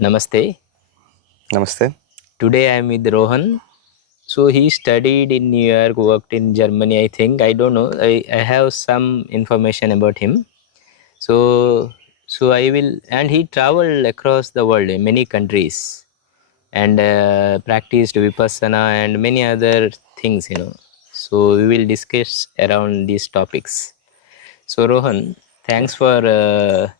Namaste. Namaste. Today I am with Rohan. So he studied in New York, worked in Germany, I think. I don't know. I have some information about him. So I will, and he traveled across the world in many countries and practiced Vipassana and many other things. So we will discuss around these topics. So Rohan, thanks for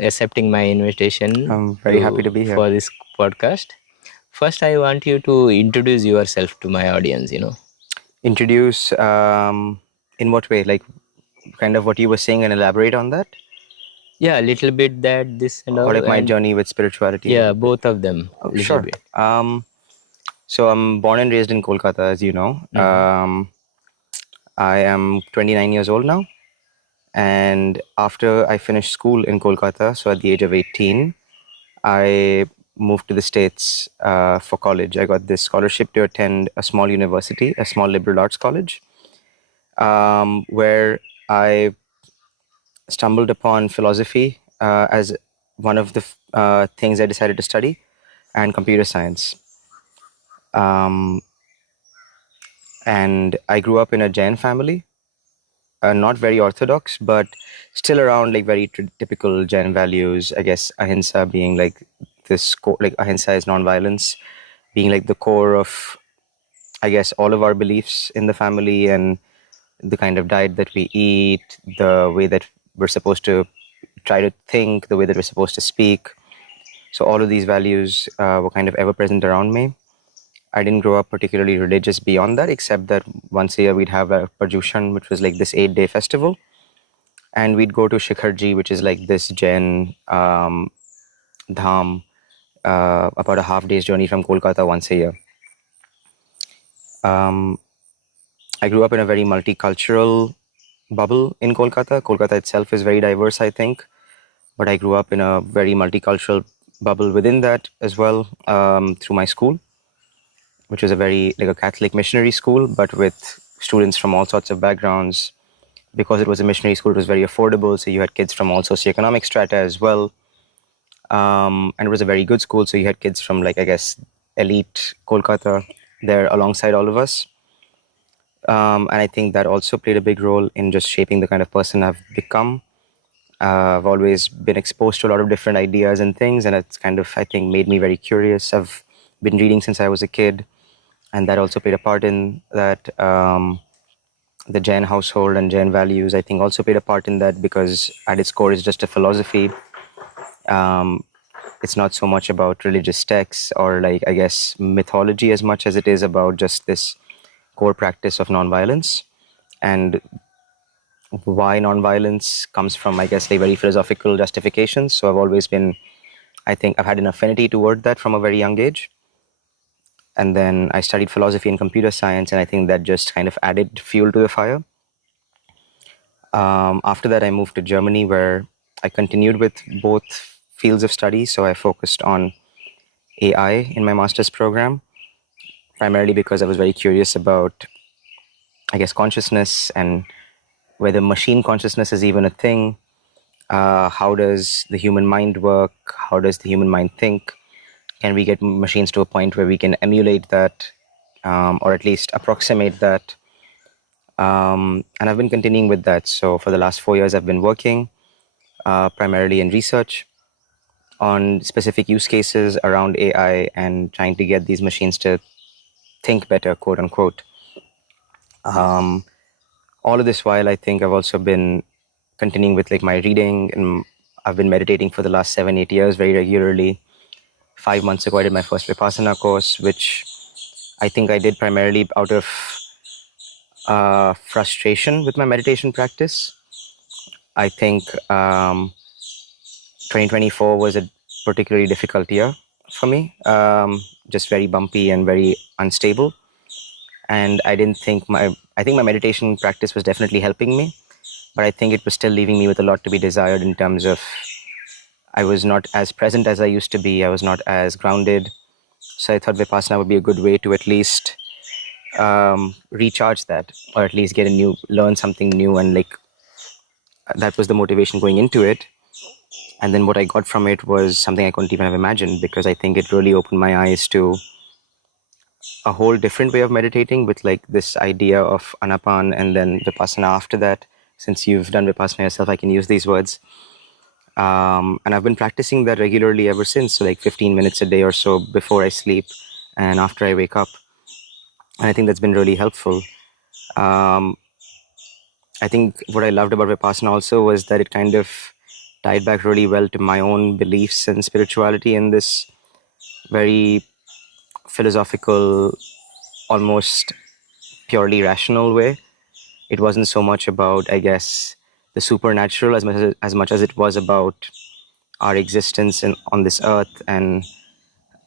accepting my invitation I'm very happy to be here. for this podcast. First, I want you to introduce yourself to my audience. Introduce in what way? Like kind of what you were saying and elaborate on that? Yeah, a little bit that, this and Or all, like my and journey with spirituality? yeah, both of them, Oh, little sure. bit. So I'm born and raised in Kolkata, as you know. I am 29 years old now. And after I finished school in Kolkata, so at the age of 18, I moved to the States for college. I got this scholarship to attend a small university, a small liberal arts college, where I stumbled upon philosophy as one of the things I decided to study, and computer science. And I grew up in a Jain family, not very orthodox, but still around like very typical Jain values. I guess Ahimsa being like this core, like Ahimsa is non-violence, being like the core of, I guess, all of our beliefs in the family, and the kind of diet that we eat, the way that we're supposed to try to think, the way that we're supposed to speak. So all of these values were kind of ever present around me. I didn't grow up particularly religious beyond that, except that once a year we'd have a Parjushan, which was like this 8-day festival. And we'd go to Shikharji, which is like this Jain dham, about a half day's journey from Kolkata once a year. I grew up in a very multicultural bubble in Kolkata. Kolkata itself is very diverse, I think. But I grew up in a very multicultural bubble within that as well, through my school, which was a very like a Catholic missionary school, but with students from all sorts of backgrounds. Because it was a missionary school, it was very affordable, so you had kids from all socioeconomic strata as well. And it was a very good school, so you had kids from like, I guess, elite Kolkata there alongside all of us. And I think that also played a big role in just shaping the kind of person I've become. I've always been exposed to a lot of different ideas and things, and it's kind of, I think, made me very curious. I've been reading since I was a kid, and that also played a part in that. The Jain household and Jain values, I think, also played a part in that, because at its core, it's just a philosophy. It's not so much about religious texts or, like, I guess, mythology as much as it is about just this core practice of nonviolence. And why nonviolence comes from, I guess, like very philosophical justifications. So I've always been, I think I've had an affinity toward that from a very young age. And then I studied philosophy and computer science, and I think that just kind of added fuel to the fire. After that, I moved to Germany, where I continued with both fields of study. So I focused on AI in my master's program, primarily because I was very curious about, I guess, consciousness and whether machine consciousness is even a thing. How does the human mind work? How does the human mind think? Can we get machines to a point where we can emulate that, or at least approximate that? And I've been continuing with that. So for the last 4 years, I've been working primarily in research on specific use cases around AI and trying to get these machines to think better, quote unquote. All of this while, I think I've also been continuing with like my reading, and I've been meditating for the last 7-8 years very regularly. 5 months ago, I did my first Vipassana course, which I think I did primarily out of frustration with my meditation practice. I think 2024 was a particularly difficult year for me, just very bumpy and very unstable. And I think my meditation practice was definitely helping me, but I think it was still leaving me with a lot to be desired in terms of I was not as present as I used to be. I was not as grounded. So I thought Vipassana would be a good way to at least recharge that, or at least learn something new. And like that was the motivation going into it. And then what I got from it was something I couldn't even have imagined, because I think it really opened my eyes to a whole different way of meditating, with like this idea of anapan and then vipassana after that. Since you've done vipassana yourself, I can use these words. And I've been practicing that regularly ever since. So like 15 minutes a day or so before I sleep and after I wake up. And I think that's been really helpful. Um, I think what I loved about Vipassana also was that it kind of tied back really well to my own beliefs and spirituality in this very philosophical, almost purely rational way. It wasn't so much about, I guess, the supernatural as much as it was about our existence on this earth, and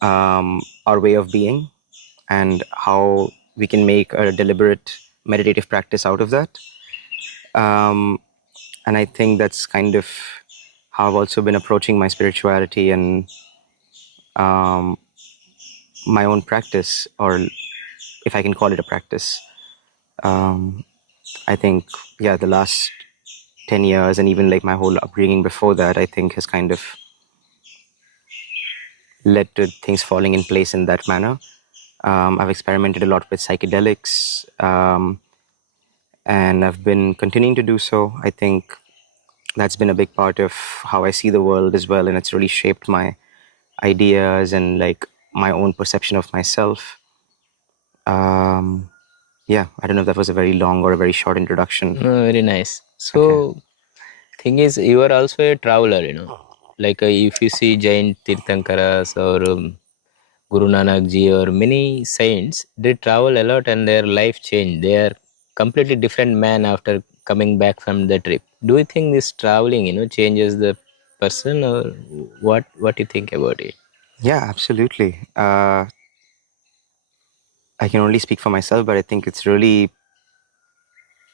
our way of being, and how we can make a deliberate meditative practice out of that. Um, and I think that's kind of how I've also been approaching my spirituality and um, my own practice, or if I can call it a practice. Um, I think, yeah, the last 10 years and even like my whole upbringing before that, I think has kind of led to things falling in place in that manner. I've experimented a lot with psychedelics, and I've been continuing to do so. I think that's been a big part of how I see the world as well, and it's really shaped my ideas and like my own perception of myself. Yeah, I don't know if that was a very long or a very short introduction. Very nice. Okay. So, thing is, you are also a traveler, you know. Like if you see Jain Tirthankaras or Guru Nanak Ji or many saints, they travel a lot and their life changed. They are completely different man after coming back from the trip. Do you think this traveling, changes the person, or what do you think about it? Yeah, absolutely. I can only speak for myself, but I think it's really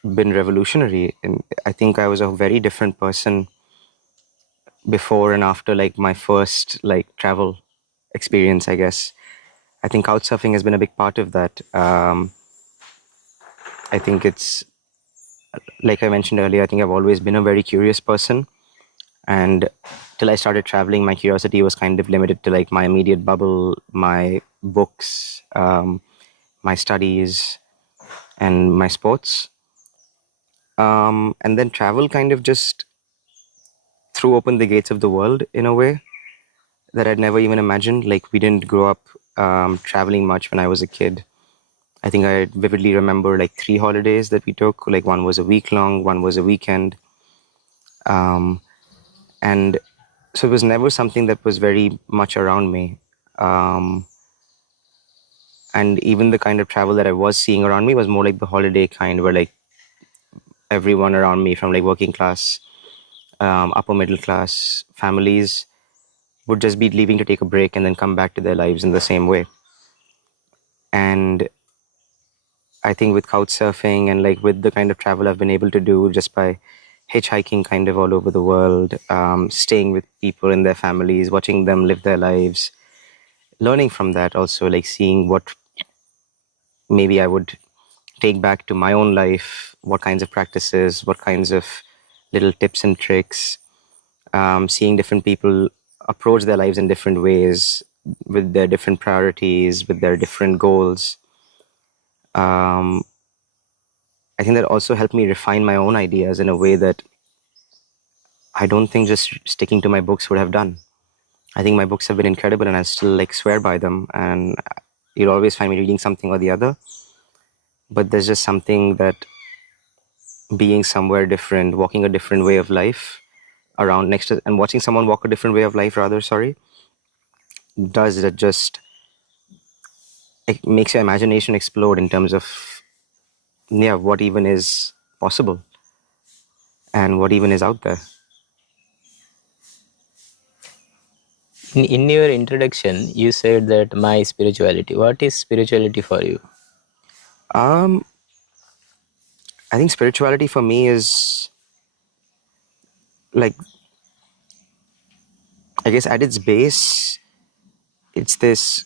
been revolutionary. And I think I was a very different person before and after like my first like travel experience, I guess. I think couchsurfing has been a big part of that. I think it's, like I mentioned earlier, I think I've always been a very curious person. And till I started traveling, my curiosity was kind of limited to like my immediate bubble, my books, my studies, and my sports. And then travel kind of just threw open the gates of the world in a way that I'd never even imagined. Like, we didn't grow up traveling much when I was a kid. I think I vividly remember like 3 holidays that we took. Like, one was a week long, one was a weekend. And so it was never something that was very much around me. And even the kind of travel that I was seeing around me was more like the holiday kind, where like everyone around me from like working class, upper middle class families would just be leaving to take a break and then come back to their lives in the same way. And I think with couch surfing and like with the kind of travel I've been able to do just by hitchhiking kind of all over the world, staying with people in their families, watching them live their lives, learning from that also, like seeing what maybe I would take back to my own life, what kinds of practices, what kinds of little tips and tricks, seeing different people approach their lives in different ways with their different priorities, with their different goals. Um, I think that also helped me refine my own ideas in a way that I don't think just sticking to my books would have done. I think my books have been incredible and I still like swear by them, and you'll always find me reading something or the other. But there's just something that being somewhere different, walking a different way of life around next to, and watching someone walk a different way of life rather, sorry, does that just, it makes your imagination explode in terms of, yeah, what even is possible and what even is out there. In your introduction, you said that my spirituality. What is spirituality for you? Um, I think spirituality for me is like, I guess at its base, it's this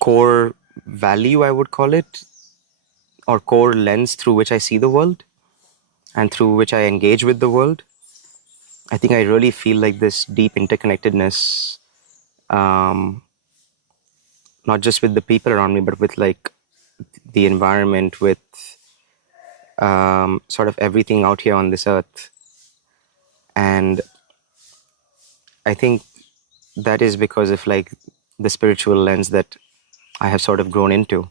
core value, I would call it, or core lens through which I see the world and through which I engage with the world. I think I really feel like this deep interconnectedness, um, not just with the people around me, but with like the environment, with sort of everything out here on this earth. And I think that is because of like the spiritual lens that I have sort of grown into.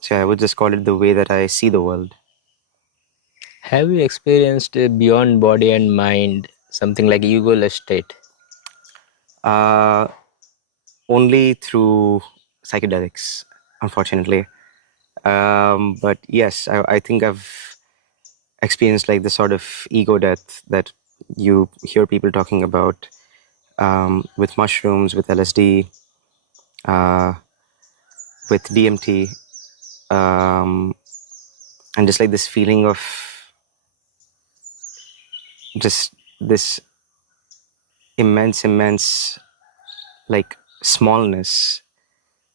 So I would just call it the way that I see the world. Have you experienced beyond body and mind something like egoless state? Uh, Only through psychedelics, unfortunately. But yes, I think I've experienced like the sort of ego death that you hear people talking about with mushrooms, with LSD, uh, with DMT, um, and just like this feeling of just this immense, like smallness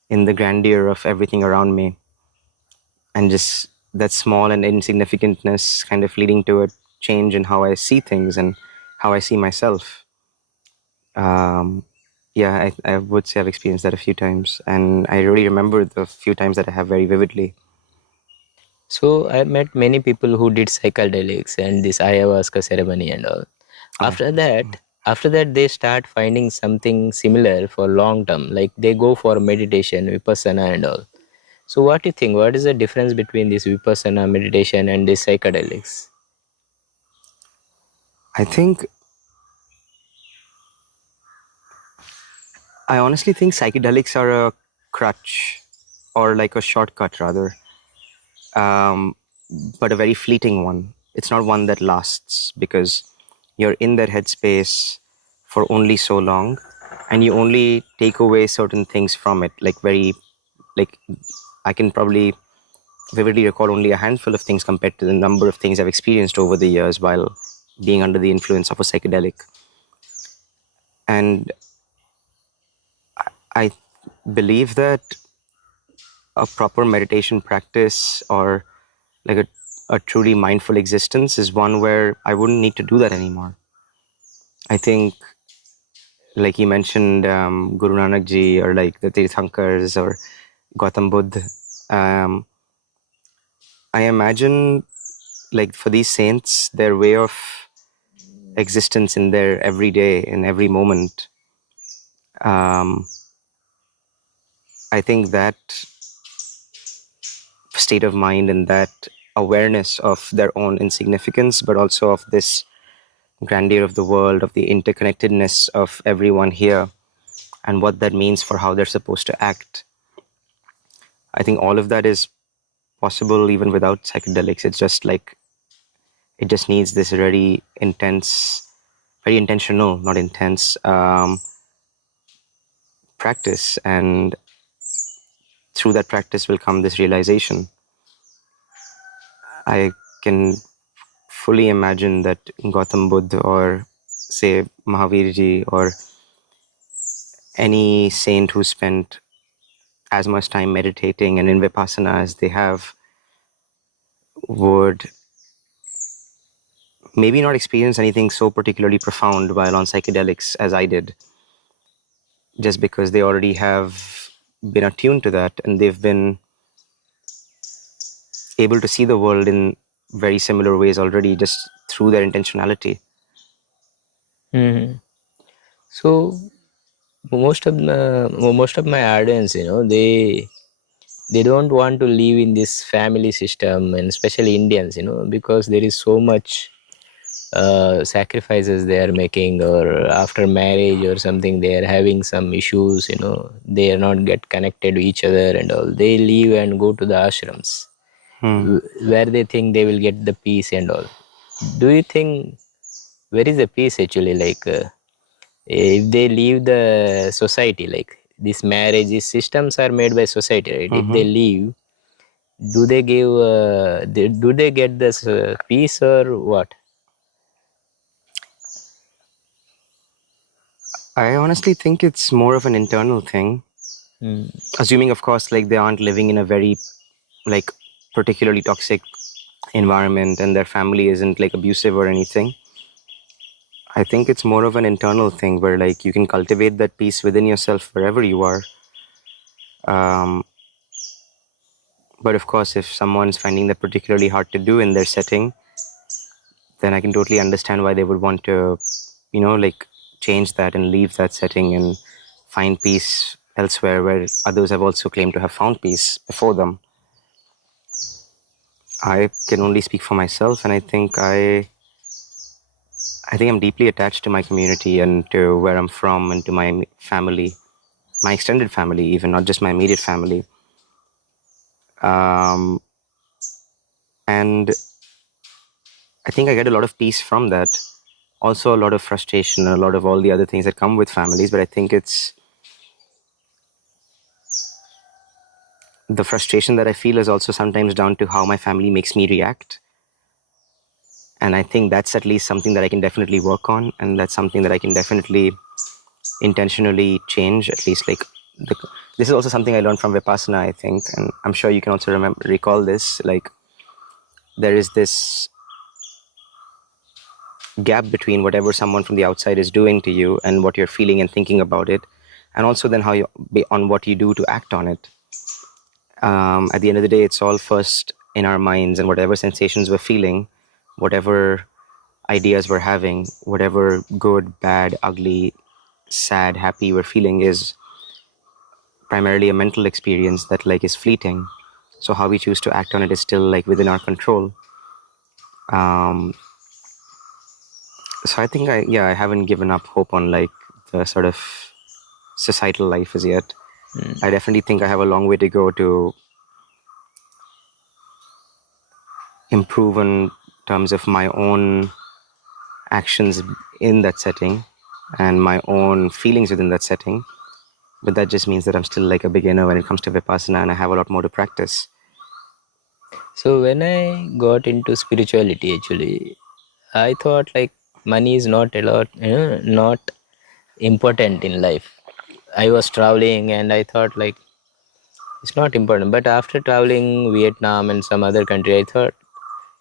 in the grandeur of everything around me, and just that small and insignificantness kind of leading to a change in how I see things and how I see myself. Um, yeah, I would say I've experienced that a few times, and I really remember the few times that I have very vividly. So I met many people who did psychedelics and this ayahuasca ceremony and all. Oh, After that, they start finding something similar for long term. Like they go for meditation, vipassana and all. So what do you think? What is the difference between this vipassana meditation and this psychedelics? I think I honestly think psychedelics are a crutch or like a shortcut rather, um, but a very fleeting one. It's not one that lasts because you're in that headspace for only so long, and you only take away certain things from it. Like I can probably vividly recall only a handful of things compared to the number of things I've experienced over the years while being under the influence of a psychedelic. And I believe that a proper meditation practice or like a truly mindful existence is one where I wouldn't need to do that anymore. I think, like you mentioned, Guru Nanak Ji or like the Tirthankars or Gautam Buddha, I imagine like for these saints, their way of existence in their everyday, in every moment, um, I think that state of mind and that awareness of their own insignificance, but also of this grandeur of the world, of the interconnectedness of everyone here, and what that means for how they're supposed to act. I think all of that is possible even without psychedelics. It's just like it just needs this very intense, very intentional, not intense practice, and through that practice will come this realization. I can fully imagine that Gautam Buddha or say Mahavirji or any saint who spent as much time meditating and in Vipassana as they have would maybe not experience anything so particularly profound while on psychedelics as I did, just because they already have been attuned to that and they've been able to see the world in very similar ways already just through their intentionality. Hmm. So most of my audience, they don't want to live in this family system, and especially Indians, because there is so much sacrifices they are making, or after marriage or something they are having some issues, they are not get connected to each other and all. They leave and go to the ashrams Hmm. where they think they will get the peace and all. Do you think where is the peace actually? Like if they leave the society, like this marriage, these systems are made by society, right? If they Mm-hmm. leave, do they get this peace or what? I honestly think it's more of an internal thing, Hmm. assuming of course like they aren't living in a very like particularly toxic environment and their family isn't like abusive or anything. I think it's more of an internal thing where like you can cultivate that peace within yourself wherever you are. But of course, if someone's finding that particularly hard to do in their setting, then I can totally understand why they would want to, like change that and leave that setting and find peace elsewhere where others have also claimed to have found peace before them. I can only speak for myself, and I think I'm deeply attached to my community and to where I'm from and to my family, my extended family, even not just my immediate family. And I think I get a lot of peace from that. Also, a lot of frustration and a lot of all the other things that come with families. But I think it's the frustration that I feel is also sometimes down to how my family makes me react. And I think that's at least something that I can definitely work on. And that's something that I can definitely intentionally change, at least like this is also something I learned from Vipassana, I think. And I'm sure you can also recall this. Like there is this gap between whatever someone from the outside is doing to you and what you're feeling and thinking about it, and also then how you on what you do to act on it. At the end of the day, it's all first in our minds, and whatever sensations we're feeling, whatever ideas we're having, whatever good, bad, ugly, sad, happy we're feeling is primarily a mental experience that like is fleeting. So how we choose to act on it is still like within our control. So I think I haven't given up hope on like the sort of societal life as yet. I definitely think I have a long way to go to improve in terms of my own actions in that setting and my own feelings within that setting. But that just means that I'm still like a beginner when it comes to Vipassana, and I have a lot more to practice. So when I got into spirituality, actually, I thought like money is not a lot, not important in life. I was traveling and I thought like it's not important. But after traveling Vietnam and some other country, I thought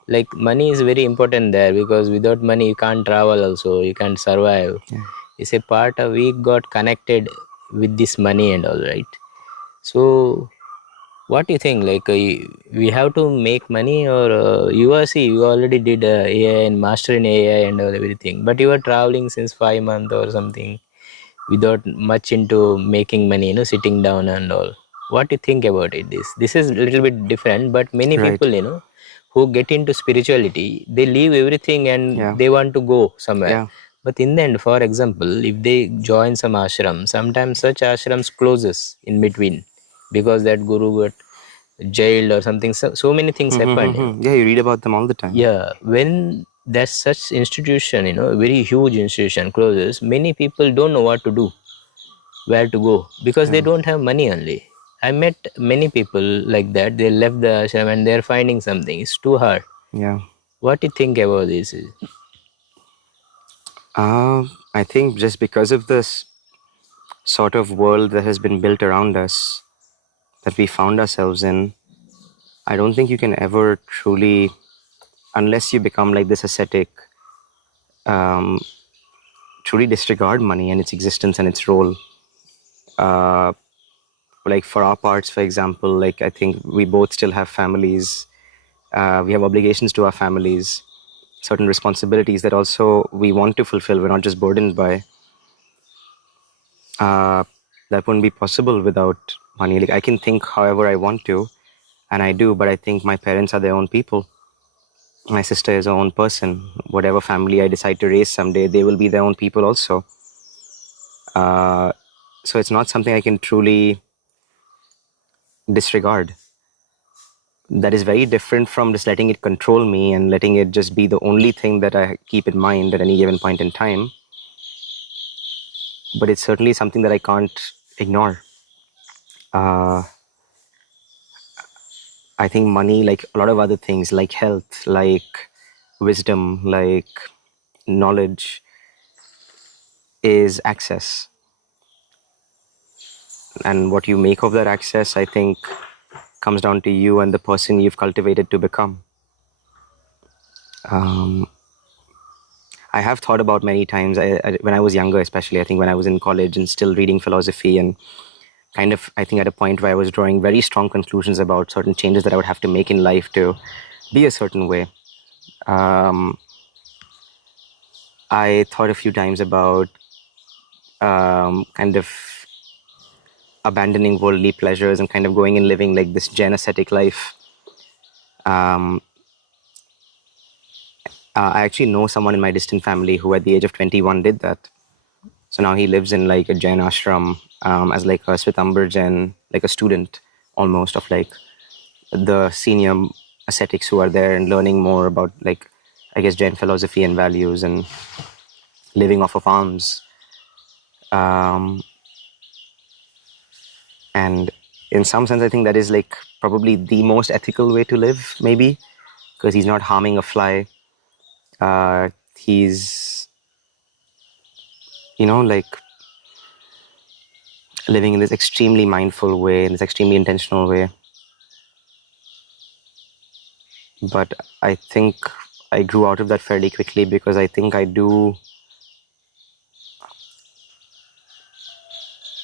like money is very important there, because without money you can't travel also, you can't survive. It's a part of, we got connected with this money and all, right? So what do you think, like we have to make money, or you already did AI and master in AI and all everything, but you were traveling since 5 months or something without much into making money, sitting down and all. What do you think about it? This is a little bit different, but many Right. people, who get into spirituality, they leave everything and Yeah. they want to go somewhere. Yeah. But in the end, for example, if they join some ashram, sometimes such ashrams closes in between because that guru got jailed or something. So many things happened. Yeah, you read about them all the time. Yeah, when that such institution, a very huge institution closes, many people don't know what to do, where to go, because they don't have money only. I met many people like that. They left the ashram and they're finding something. It's too hard. Yeah. What do you think about this? I think just because of this sort of world that has been built around us, that we found ourselves in, I don't think you can ever truly, unless you become like this ascetic, truly disregard money and its existence and its role. Like for our parts, for example, like I think we both still have families. We have obligations to our families, certain responsibilities that also we want to fulfill. We're not just burdened by. That wouldn't be possible without money. Like I can think however I want to, and I do, but I think my parents are their own people. My sister is her own person. Whatever family I decide to raise someday, they will be their own people also. So it's not something I can truly disregard. That is very different from just letting it control me and letting it just be the only thing that I keep in mind at any given point in time. But it's certainly something that I can't ignore. I think money, like a lot of other things, like health, like wisdom, like knowledge, is access. And what you make of that access, I think, comes down to you and the person you've cultivated to become. I have thought about many times. When I was younger, especially, I think when I was in college and still reading philosophy, and kind of, I think at a point where I was drawing very strong conclusions about certain changes that I would have to make in life to be a certain way. I thought a few times about kind of abandoning worldly pleasures and kind of going and living like this Jain ascetic life. I actually know someone in my distant family who at the age of 21 did that. So now he lives in like a Jain ashram as like a Swetambar Jain, like a student almost of like the senior ascetics who are there and learning more about like, I guess, Jain philosophy and values and living off of alms. And in some sense, I think that is like probably the most ethical way to live, maybe, because he's not harming a fly. He's, like living in this extremely mindful way, in this extremely intentional way. But I think I grew out of that fairly quickly because I think I do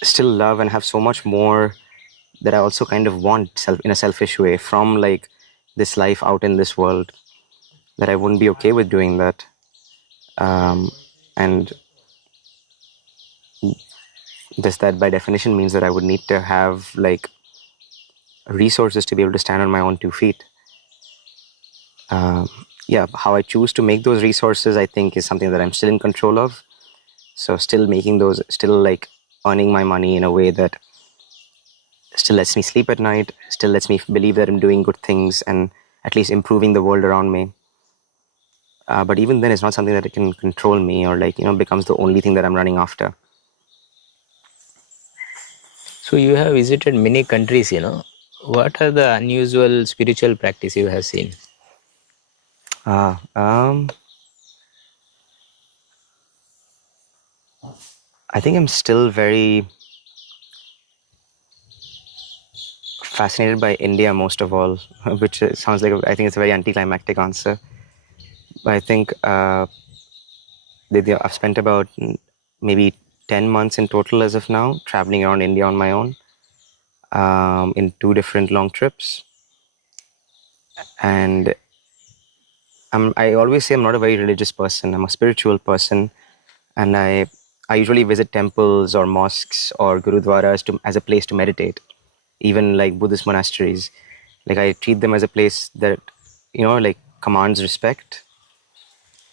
still love and have so much more that I also kind of want in a selfish way from like this life out in this world, that I wouldn't be okay with doing that. And that by definition means that I would need to have like resources to be able to stand on my own 2 feet. How I choose to make those resources, I think, is something that I'm still in control of. So still making those, still like earning my money in a way that still lets me sleep at night, still lets me believe that I'm doing good things and at least improving the world around me. But even then, it's not something that it can control me or like, becomes the only thing that I'm running after. So you have visited many countries, What are the unusual spiritual practice you have seen? I think I'm still very fascinated by India most of all, which sounds like I think it's a very anticlimactic answer. But I think I've spent about maybe 10 months in total as of now, traveling around India on my own in 2 different long trips. And I always say I'm not a very religious person. I'm a spiritual person. And I usually visit temples or mosques or gurudwaras as a place to meditate, even like Buddhist monasteries. Like I treat them as a place that, like commands respect,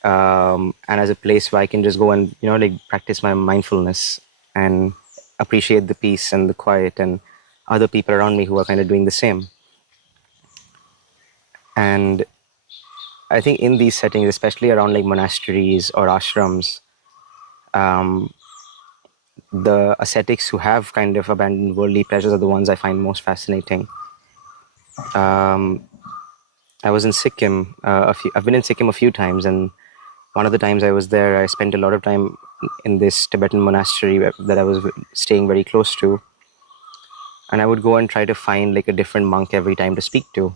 and as a place where I can just go and, like practice my mindfulness and appreciate the peace and the quiet and other people around me who are kind of doing the same. And I think in these settings, especially around like monasteries or ashrams, the ascetics who have kind of abandoned worldly pleasures are the ones I find most fascinating. I was in Sikkim. I've been in Sikkim a few times, and one of the times I was there, I spent a lot of time in this Tibetan monastery that I was staying very close to. And I would go and try to find like a different monk every time to speak to.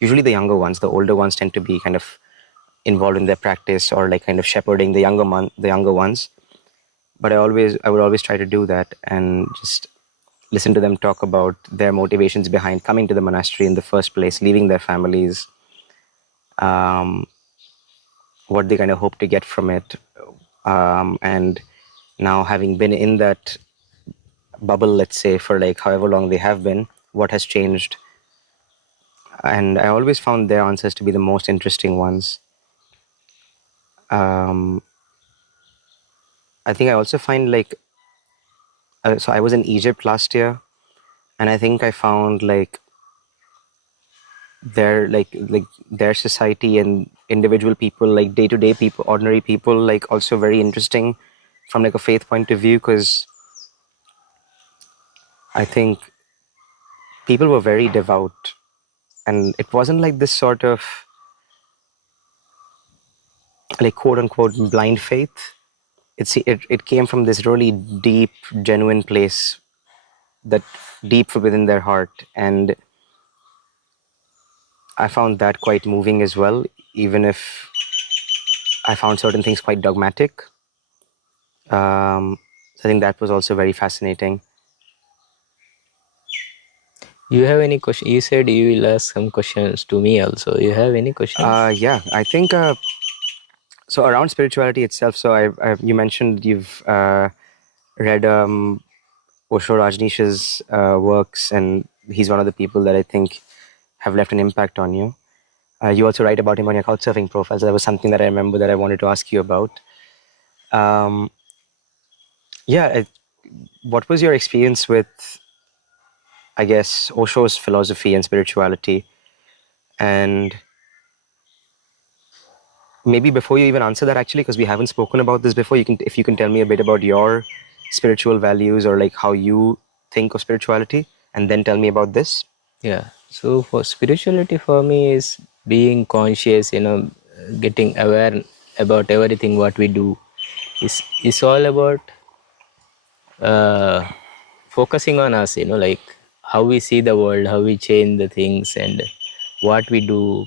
Usually the younger ones. The older ones tend to be kind of involved in their practice or like kind of shepherding the younger ones. But I would always try to do that and just listen to them talk about their motivations behind coming to the monastery in the first place, leaving their families, what they kind of hope to get from it. And now having been in that bubble, let's say, for like however long they have been, what has changed? And I always found their answers to be the most interesting ones. I think I also find like, so I was in Egypt last year, and I think I found like their society and individual people, like day-to-day people, ordinary people, like also very interesting from like a faith point of view, because I think people were very devout, and it wasn't like this sort of like quote unquote blind faith. It came from this really deep, genuine place, that deep within their heart, and I found that quite moving as well, even if I found certain things quite dogmatic. I think that was also very fascinating. You have any question? You said you will ask some questions to me also. You have any questions? Yeah, I think so. Around spirituality itself, so you mentioned you've read Osho Rajneesh's works, and he's one of the people that I think have left an impact on you. You also write about him on your Couchsurfing profile, so that was something that I remember that I wanted to ask you about. Um, yeah, what was your experience with, I guess, Osho's philosophy and spirituality? And maybe before you even answer that, actually, because we haven't spoken about this before, if you can tell me a bit about your spiritual values, or like how you think of spirituality, and then tell me about this. Yeah. So for spirituality for me is being conscious, getting aware about everything what we do. It's all about focusing on us, like how we see the world, how we change the things, and what we do.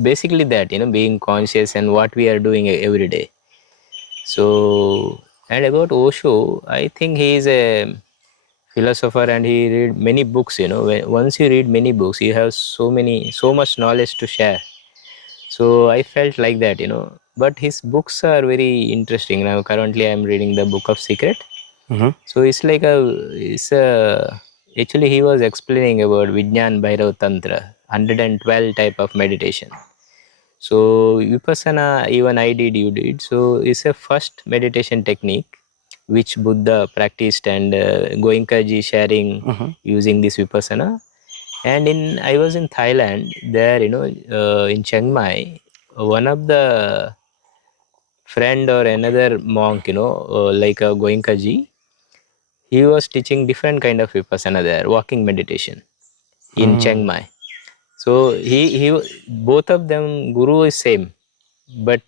Basically that, being conscious and what we are doing every day. So, and about Osho, I think he is a philosopher and he read many books. Once you read many books, you have so much knowledge to share. So I felt like that. But his books are very interesting. Now currently I'm reading the Book of Secret. Mm-hmm. So actually he was explaining about Vijnan Bhairav Tantra, 112 type of meditation. So Vipassana, even I did, you did. So it's a first meditation technique which Buddha practiced, and Goenkaji sharing Mm-hmm. using this Vipassana. And I was in Thailand there, in Chiang Mai, one of the friend or another monk, like a Goenkaji, he was teaching different kind of Vipassana there, walking meditation in Chiang Mai. So he both of them guru is same, but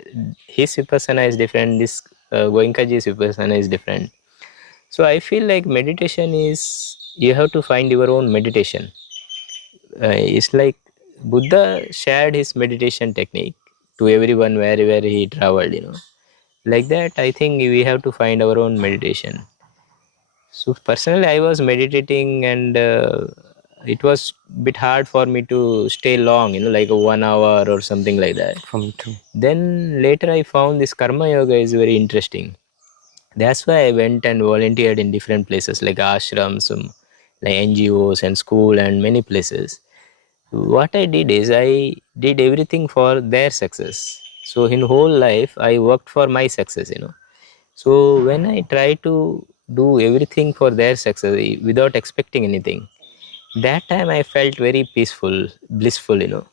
his Vipassana is different. This Goenkaji's Vipassana is different. So I feel like meditation is, you have to find your own meditation. It's like Buddha shared his meditation technique to everyone wherever he traveled. Like that, I think we have to find our own meditation. So personally, I was meditating, and it was bit hard for me to stay long, like a 1 hour or something like that. For me too. Then later I found this karma yoga is very interesting. That's why I went and volunteered in different places like ashrams, like NGOs and school and many places. What I did is I did everything for their success. So in whole life I worked for my success. So when I try to do everything for their success without expecting anything, that time I felt very peaceful, blissful.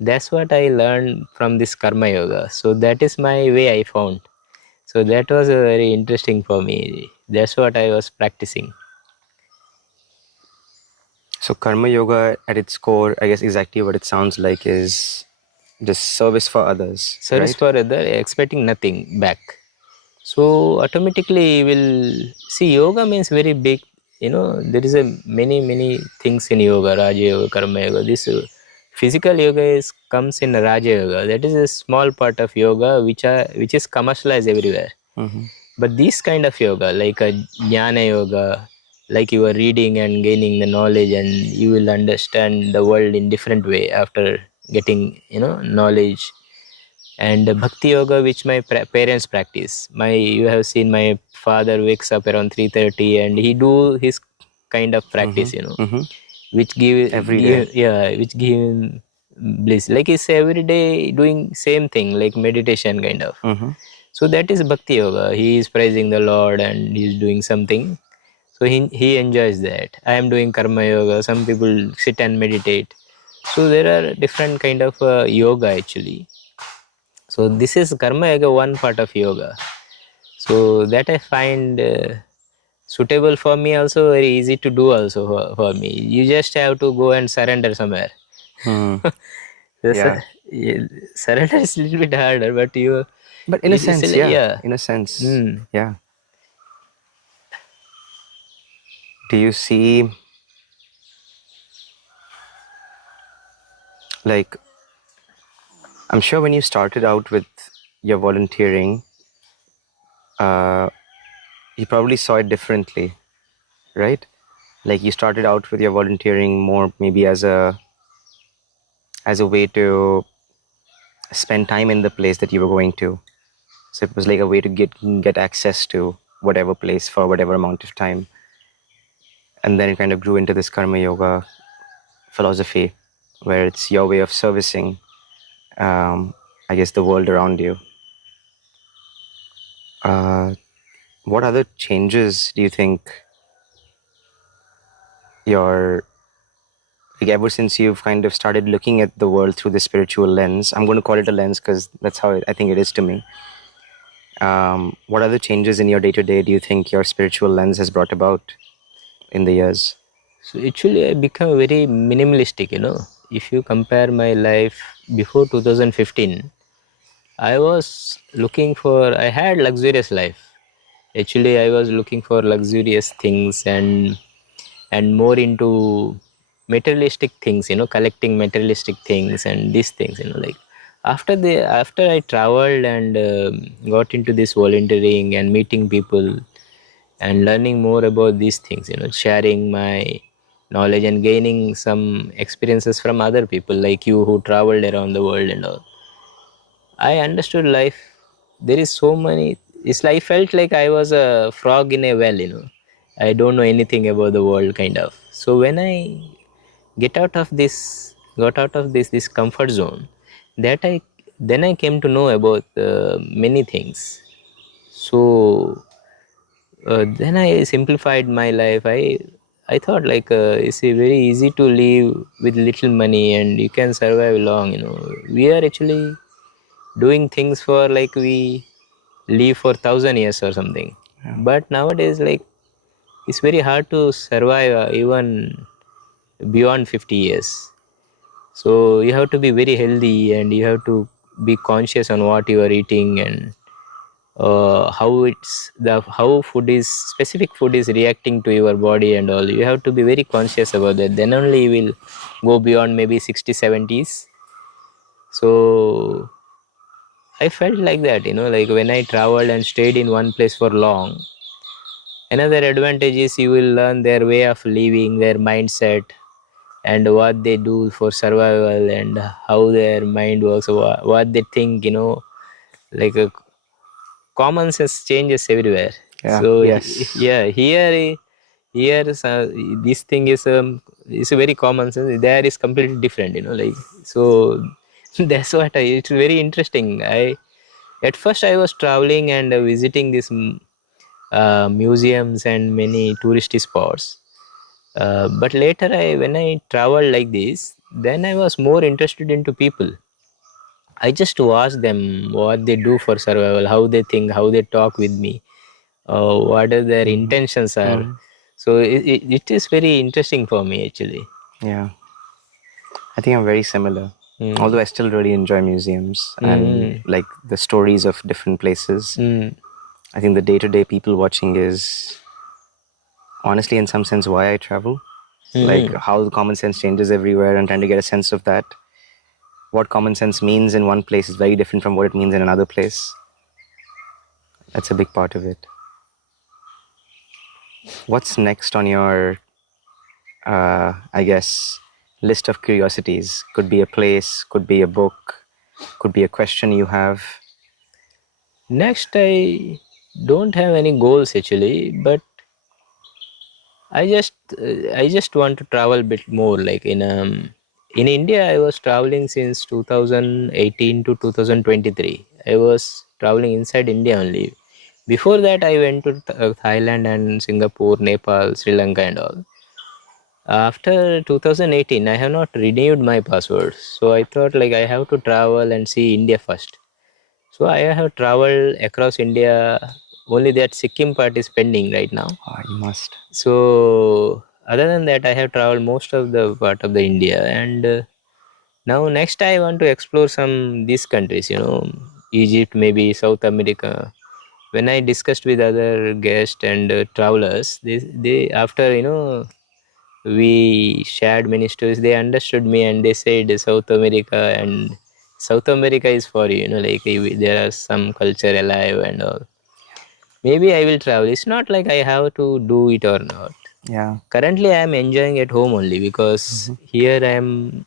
That's what I learned from this karma yoga. So that is my way I found. So that was a very interesting for me. That's what I was practicing. So karma yoga at its core, I guess exactly what it sounds like is just service for others, Service right? for other, expecting nothing back. So automatically you will see yoga means very big. There is a many things in yoga, Raja Yoga, Karma Yoga. This physical yoga is comes in Raja Yoga. That is a small part of yoga which is commercialized everywhere. Mm-hmm. But this kind of yoga, like a Jnana Yoga, like you are reading and gaining the knowledge, and you will understand the world in different way after getting knowledge. And Bhakti Yoga, which my parents practice. You have seen my father wakes up around 3:30 and he do his kind of practice, Mm-hmm. Mm-hmm. which Every day. which give him bliss. Like he's every day doing same thing, like meditation kind of. Mm-hmm. So that is Bhakti Yoga. He is praising the Lord and he's doing something. So he enjoys that. I am doing Karma Yoga. Some people sit and meditate. So there are different kind of yoga actually. So this is Karma Yoga, one part of yoga. So that I find suitable for me, also very easy to do also for me. You just have to go and surrender somewhere. Hmm. The Yeah. surrender is a little bit harder, but But in a it is sense, still, yeah. yeah. In a sense, Mm. yeah. Do you see, like, I'm sure when you started out with your volunteering, you probably saw it differently, right? Like you started out with your volunteering more maybe as a way to spend time in the place that you were going to. So it was like a way to get access to whatever place for whatever amount of time. And then it kind of grew into this karma yoga philosophy, where it's your way of servicing, I guess, the world around you. What other changes do you think your like ever since you've kind of started looking at the world through the spiritual lens? I'm going to call it a lens because that's how I think it is to me. What other changes in your day to day do you think your spiritual lens has brought about in the years? So actually, I become very minimalistic. If you compare my life before 2015, I was looking for. I had luxurious life. Actually, I was looking for luxurious things and more into materialistic things. Collecting materialistic things and these things. Like after I traveled and got into this volunteering and meeting people and learning more about these things, sharing my knowledge and gaining some experiences from other people like you who traveled around the world and all. I understood life. There is so many. It's like I felt like I was a frog in a well. I don't know anything about the world, kind of. So when I got out of this comfort zone, that I then I came to know about many things. So then I simplified my life. I thought like it's very easy to live with little money and you can survive long. We are actually doing things for like we live for 1,000 years or something. Yeah. But nowadays, like it's very hard to survive even beyond 50 years. So you have to be very healthy and you have to be conscious on what you are eating and how food is specific food is reacting to your body and all. You have to be very conscious about that. Then only you will go beyond maybe 60, 70s. So I felt like that, like when I traveled and stayed in one place for long. Another advantage is you will learn their way of living, their mindset, and what they do for survival and how their mind works, what they think, like common sense changes everywhere. Yeah. So Yes. yeah, here this thing is a very common sense. There is completely different, like so. That's what it's very interesting. I At first I was traveling and visiting these museums and many touristy spots. But later, when I traveled like this, then I was more interested into people. I just watch them, what they do for survival, how they think, how they talk with me, what are their Hmm. intentions are. Hmm. So it is very interesting for me actually. Yeah. I think I'm very similar. Mm. Although I still really enjoy museums and Mm. like the stories of different places. Mm. I think the day to day people watching is honestly, in some sense, why I travel. Like Mm. how the common sense changes everywhere and trying to get a sense of that. What common sense means in one place is very different from what it means in another place. That's a big part of it. What's next on your, I guess, list of curiosities? Could be a place, could be a book, could be a question you have. Next, I don't have any goals actually, but I just want to travel a bit more. Like in India, I was traveling since 2018 to 2023. I was traveling inside India only. Before that, I went to Thailand and Singapore, Nepal, Sri Lanka, and all. After 2018, I have not renewed my passport, so I thought like I have to travel and see India first. So I have traveled across India. Only that Sikkim part is pending right now. Oh, you must. So other than that, I have traveled most of the part of the India, and now next I want to explore some these countries. Egypt, maybe South America. When I discussed with other guests and travelers, they after we shared many stories. They understood me and they said South America and South America is for you, like there are some culture alive and all. Maybe I will travel. It's not like I have to do it or not. Yeah. Currently I am enjoying at home only, because here I am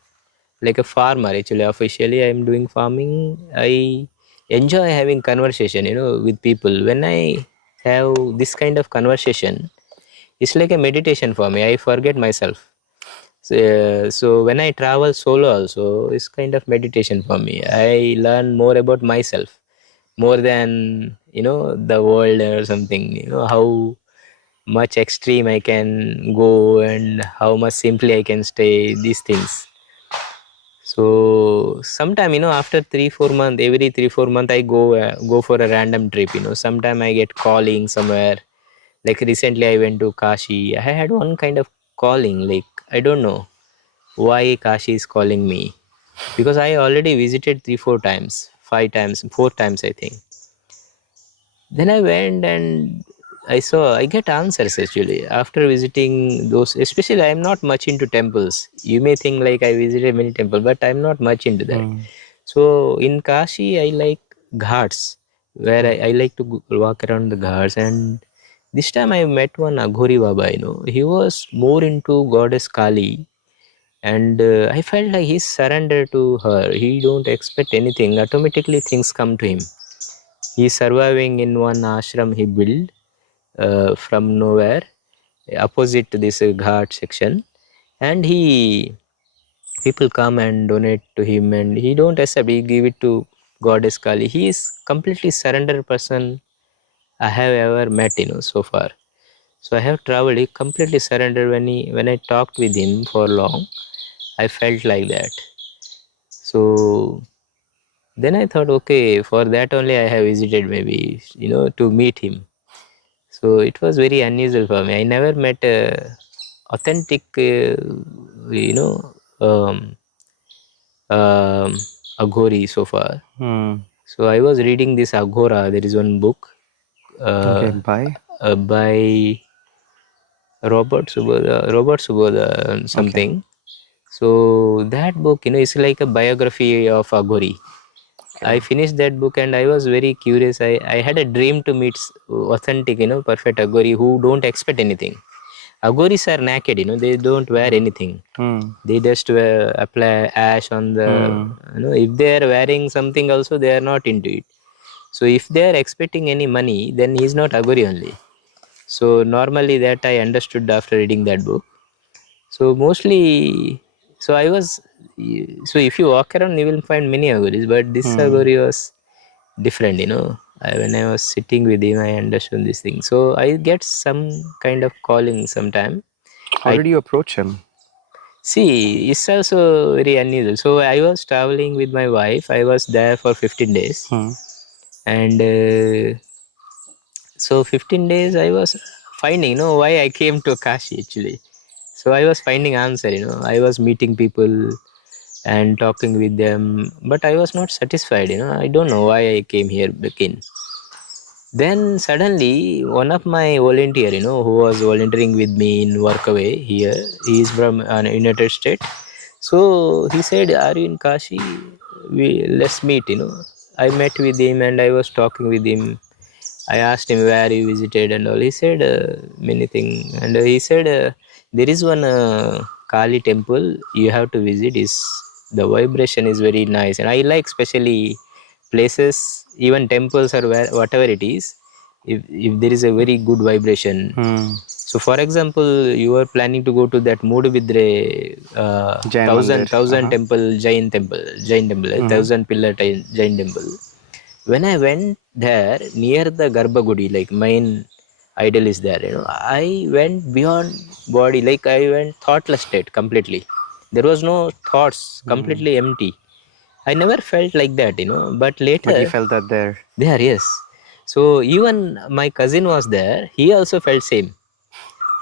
like a farmer. Actually, officially I am doing farming. I enjoy having conversation, with people. When I have this kind of conversation, it's like a meditation for me. I forget myself. So when I travel solo also, it's kind of meditation for me. I learn more about myself, more than the world or something. How much extreme I can go and how much simply I can stay, these things. So sometime, after 3 4 months, every 3 4 months I go for a random trip. Sometime I get calling somewhere. Like recently I went to Kashi. I had one kind of calling, like I don't know why Kashi is calling me, because I already visited 3 4 times, 5 times, 4 times I think. Then I went and I get answers actually after visiting those. Especially, I'm not much into temples. You may think like I visited many temples, but I'm not much into that. So in Kashi, I like ghats, where I like to walk around the ghats. And this time I met one Aghori Baba. He was more into goddess Kali, and I felt like he's surrendered to her. He don't expect anything. Automatically, things come to him. He's surviving in one ashram he built from nowhere, opposite to this ghat section, and he people come and donate to him, and he don't accept. He give it to goddess Kali. He is completely surrendered person I have ever met, so far. So I have traveled. He completely surrendered. When I talked with him for long, I felt like that. So then I thought, okay, for that only I have visited, maybe to meet him. So it was very unusual for me. I never met a authentic, you know, um, Aghori so far. So I was reading this Aghora. There is one book Okay, uh, bye. by Robert Subodha Okay. something. So that book, is like a biography of Aghori. I Okay. finished that book and I was very curious. I had a dream to meet authentic, perfect Aghori who don't expect anything. Aghoris are naked, they don't wear anything. They just apply ash on the, if they are wearing something also, they are not into it. So if they are expecting any money, then he's not Aghori only. So normally that I understood after reading that book. So mostly, so I was, so if you walk around, you will find many Aghoris, but this Aghori was different, when I was sitting with him, I understood this thing. So I get some kind of calling sometime. How I did you approach him? see, it's also very unusual. So I was traveling with my wife. I was there for 15 days. And so 15 days I was finding, why I came to Kashi actually. So I was finding answer, I was meeting people and talking with them, but I was not satisfied, I don't know why I came here again. Then suddenly one of my volunteer, who was volunteering with me in Workaway here, he is from United States. So he said, "Are you in Kashi? Let's meet." I met with him and I was talking with him. I asked him where he visited and all. He said many things, and he said there is one Kali temple you have to visit. Is the vibration is very nice, and I like especially places, even temples or whatever it is. If there is a very good vibration. So, for example, you are planning to go to that Mudabidre Jain Mandir. thousand temple Jain temple, thousand pillar Jain temple. When I went there near the Garbhagudi, like main idol is there, I went beyond body, like I went thoughtless state completely. There was no thoughts, completely empty. I never felt like that, but But you later, felt that there. there, yes. So even my cousin was there. He also felt same.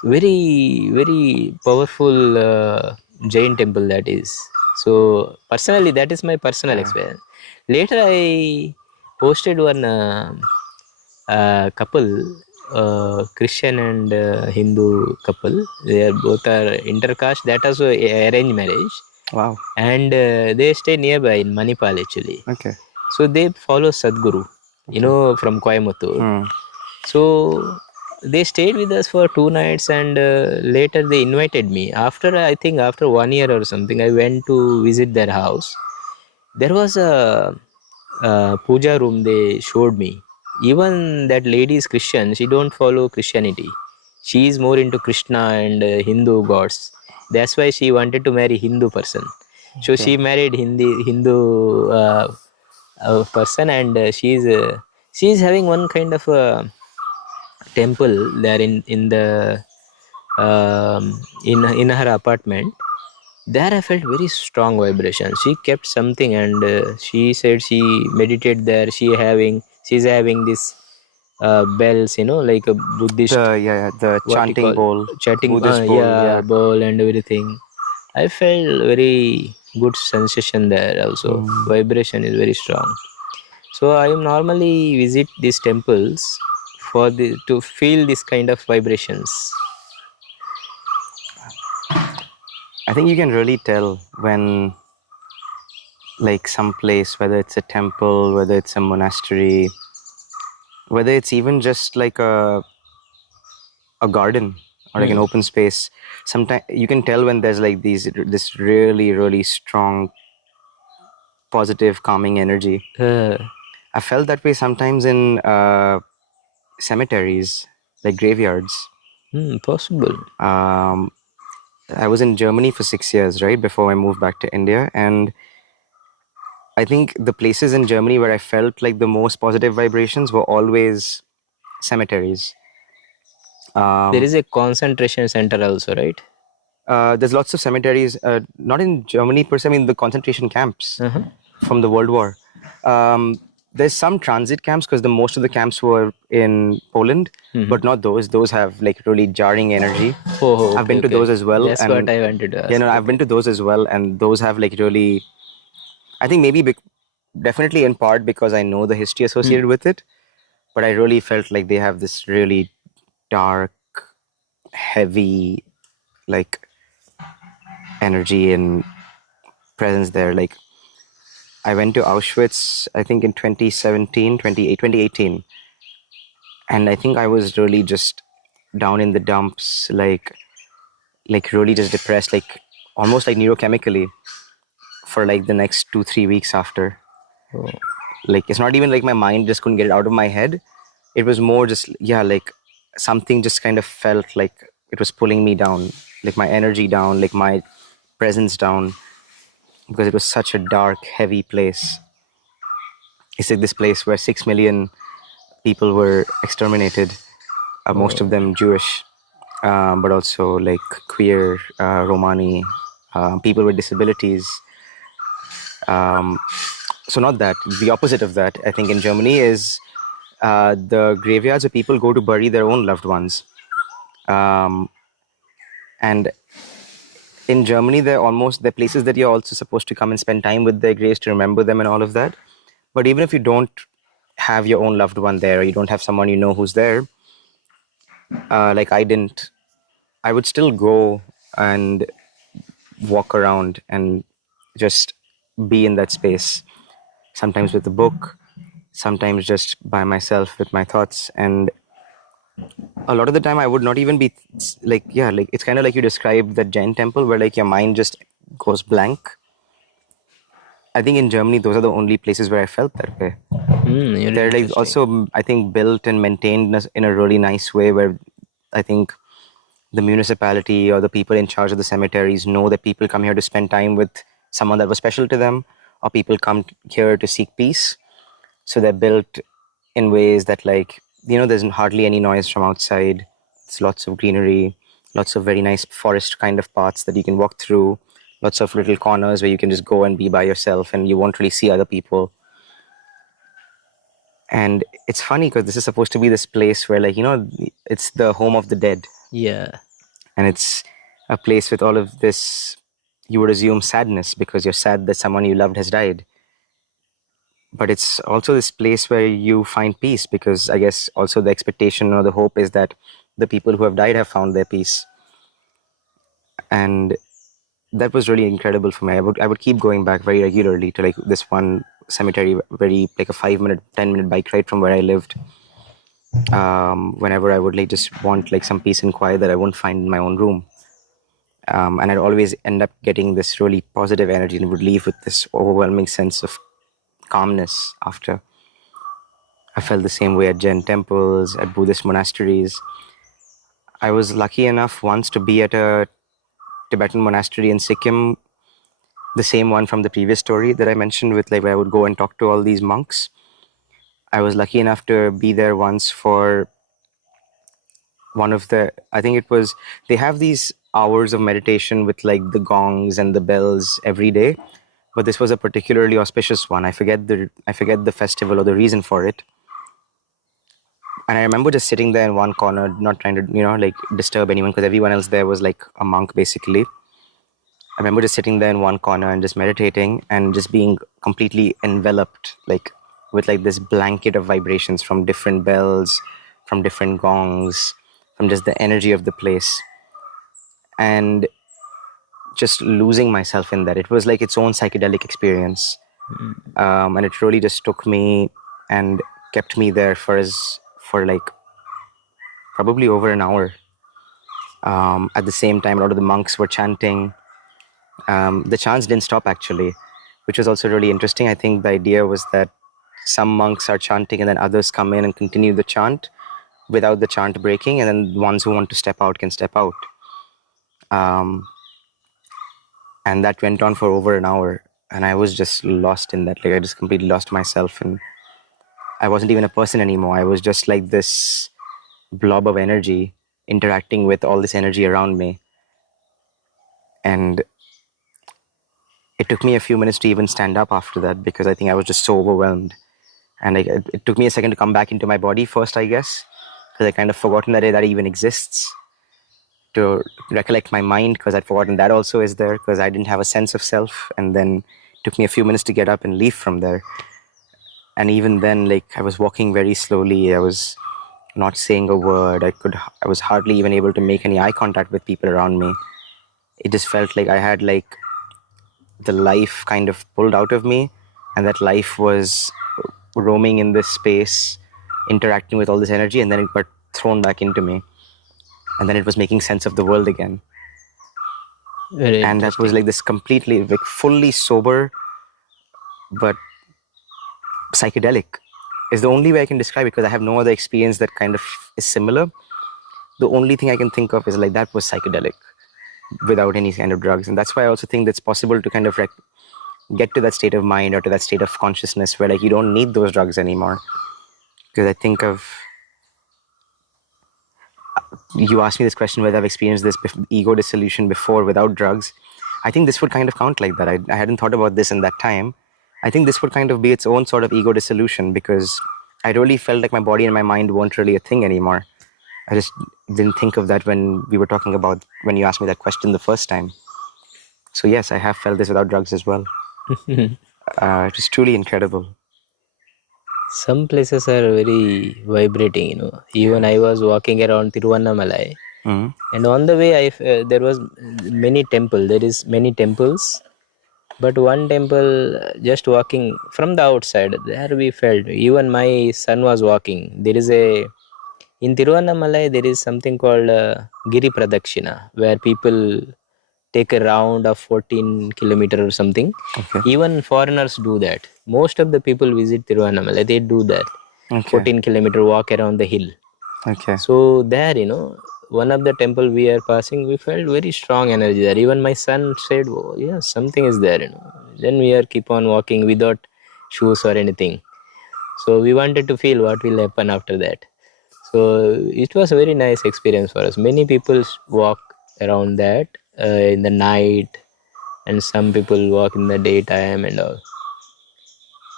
Very, very powerful Jain temple that is. So personally, that is my personal Yeah. experience. Later, I hosted one couple, Christian and Hindu couple. They are both are intercaste. That also arranged marriage. Wow. and they stay nearby in Manipal actually. Okay. So they follow Sadhguru, Okay. from Coimbatore. Hmm. So they stayed with us for 2 nights, and later they invited me. After, I think after 1 year or something, I went to visit their house. There was a puja room they showed me. Even that lady is Christian. She don't follow Christianity. She is more into Krishna and Hindu gods. That's why she wanted to marry Hindu person. So Okay. she married Hindu person, and she is having one kind of a temple there in her apartment. There I felt very strong vibration. She kept something, and she said she meditate there. She's having this bells, like a Buddhist, The what you chanting call, bowl, chatting, Buddhist bowl. yeah, Yeah. bowl and everything. I felt very good sensation there also. Hmm. Vibration is very strong. So I normally visit these temples for to feel this kind of vibrations. I think you can really tell when, like, some place, whether it's a temple, whether it's a monastery, whether it's even just like a garden or like an open space. Sometimes you can tell when there's like this really, really strong, positive, calming energy. Uh, I felt that way sometimes in cemeteries, like graveyards. Possible. I was in Germany for 6 years, right, before I moved back to India. And I think the places in Germany where I felt like the most positive vibrations were always cemeteries. There is a concentration center also, right? There's lots of cemeteries, not in Germany per se, I mean the concentration camps Uh-huh. from the World War. There's some transit camps because the most of the camps were in Poland, but not those. Those have like really jarring energy. Oh, I've okay, been to okay. those as well, That's what and I wanted to you ask. know I've been to those as well, and those have like really. I think maybe definitely in part because I know the history associated with it, but I really felt like they have this really dark, heavy, like energy and presence there. Like I went to Auschwitz, I think in 2017, 2018, and I think I was really just down in the dumps, like really just depressed, like almost like neurochemically for like the next 2-3 weeks after. Oh. Like it's not even like my mind just couldn't get it out of my head. It was more just like something just kind of felt like it was pulling me down, like my energy down, like my presence down, because it was such a dark, heavy place. It's like this place where 6 million people were exterminated, most of them Jewish, but also like queer, Romani, people with disabilities. So not that. The opposite of that, I think, in Germany is the graveyards where people go to bury their own loved ones. And in Germany, they're places that you're also supposed to come and spend time with their graves to remember them and all of that. But even if you don't have your own loved one there, or you don't have someone you know who's there, like I didn't, I would still go and walk around and just be in that space. Sometimes with a book, sometimes just by myself with my thoughts. And a lot of the time, I would not even be like it's kind of like you described that Jain temple where like your mind just goes blank. I think in Germany, those are the only places where I felt that way. Really They're like interesting. also, I think, built and maintained in a really nice way where I think the municipality or the people in charge of the cemeteries know that people come here to spend time with someone that was special to them, or people come here to seek peace. So they're built in ways that, like, there's hardly any noise from outside. It's lots of greenery, lots of very nice forest kind of paths that you can walk through, lots of little corners where you can just go and be by yourself and you won't really see other people. And it's funny because this is supposed to be this place where, like, it's the home of the dead. Yeah. And it's a place with all of this, you would assume, sadness because you're sad that someone you loved has died. But it's also this place where you find peace because I guess also the expectation or the hope is that the people who have died have found their peace. And that was really incredible for me. I would keep going back very regularly to like this one cemetery, very like a 5-minute, 10-minute bike ride from where I lived. Whenever I would like just want like some peace and quiet that I wouldn't find in my own room. And I'd always end up getting this really positive energy and would leave with this overwhelming sense of calmness after. I felt the same way at Jain temples, at Buddhist monasteries. I was lucky enough once to be at a Tibetan monastery in Sikkim, the same one from the previous story that I mentioned, with like where I would go and talk to all these monks. I was lucky enough to be there once for one of the, I think it was, they have these hours of meditation with like the gongs and the bells every day, but this was a particularly auspicious one. I forget the festival or the reason for it. And I remember just sitting there in one corner, not trying to, like disturb anyone, because everyone else there was like a monk basically. I remember just sitting there in one corner and just meditating and just being completely enveloped, like with like this blanket of vibrations from different bells, from different gongs, from just the energy of the place, and just losing myself in that. It was like its own psychedelic experience. And it really just took me and kept me there for like probably over an hour. At the same time, a lot of the monks were chanting. The chants didn't stop actually, which was also really interesting. I think the idea was that some monks are chanting and then others come in and continue the chant without the chant breaking, and then ones who want to step out can step out. And that went on for over an hour, and I was just lost in that. Like I just completely lost myself, and I wasn't even a person anymore. I was just like this blob of energy interacting with all this energy around me. And it took me a few minutes to even stand up after that, because I think I was just so overwhelmed. And it took me a second to come back into my body first, I guess, because I kind of forgotten that that even exists, to recollect my mind, because I'd forgotten that also is there, because I didn't have a sense of self. And then it took me a few minutes to get up and leave from there. And even then, like, I was walking very slowly. I was not saying a word. I was hardly even able to make any eye contact with people around me. It just felt like I had like the life kind of pulled out of me, and that life was roaming in this space, interacting with all this energy, and then it got thrown back into me, and then it was making sense of the world again. Very and that was like this completely like fully sober but psychedelic is the only way I can describe it, because I have no other experience that kind of is similar. The only thing I can think of is like that was psychedelic without any kind of drugs. And that's why I also think that's possible to kind of get to that state of mind or to that state of consciousness where like you don't need those drugs anymore. Because I think you asked me this question whether I've experienced this ego dissolution before without drugs. I think this would kind of count like that. I hadn't thought about this in that time. I think this would kind of be its own sort of ego dissolution, because I really felt like my body and my mind weren't really a thing anymore. I just didn't think of that when you asked me that question the first time. So yes, I have felt this without drugs as well. It was truly incredible. Some places are very vibrating, Even I was walking around Tiruvannamalai, and on the way, there was many temple. There is many temples, but one temple, just walking from the outside, there we felt. Even my son was walking. In Tiruvannamalai, there is something called Giri Pradakshina, where people take a round of 14 kilometer or something. Okay. Even foreigners do that. Most of the people visit Tiruvannamalai, they do that. Okay. 14-kilometer walk around the hill. Okay. So there, one of the temple we are passing, we felt very strong energy there. Even my son said, oh, yeah, something is there, Then we are keep on walking without shoes or anything. So we wanted to feel what will happen after that. So it was a very nice experience for us. Many people walk around that in the night, and some people walk in the daytime and all.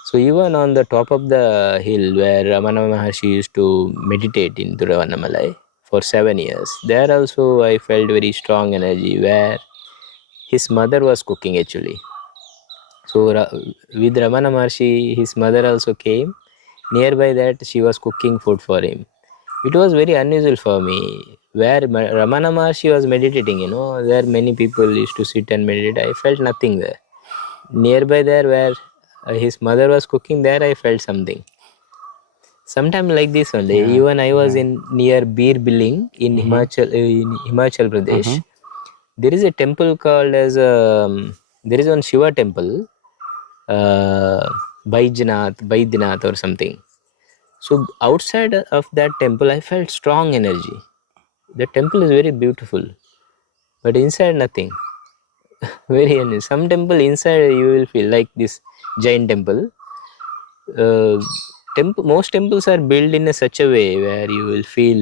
So even on the top of the hill where Ramana Maharshi used to meditate in Tiruvannamalai for 7 years, there also I felt very strong energy where his mother was cooking actually. So with Ramana Maharshi, his mother also came. Nearby that, she was cooking food for him. It was very unusual for me. where Ramana Maharshi was meditating, there many people used to sit and meditate. I felt nothing there. Nearby there where his mother was cooking, there I felt something. Sometime like this only. Yeah, Even I was yeah. in near Bir Billing in Himachal Pradesh. There is a temple called as there is one Shiva temple, Baidyanath or something. So outside of that temple, I felt strong energy. The temple is very beautiful, but inside nothing. Very some temple inside you will feel like this Jain temple. Uh, most temples are built in such a way where you will feel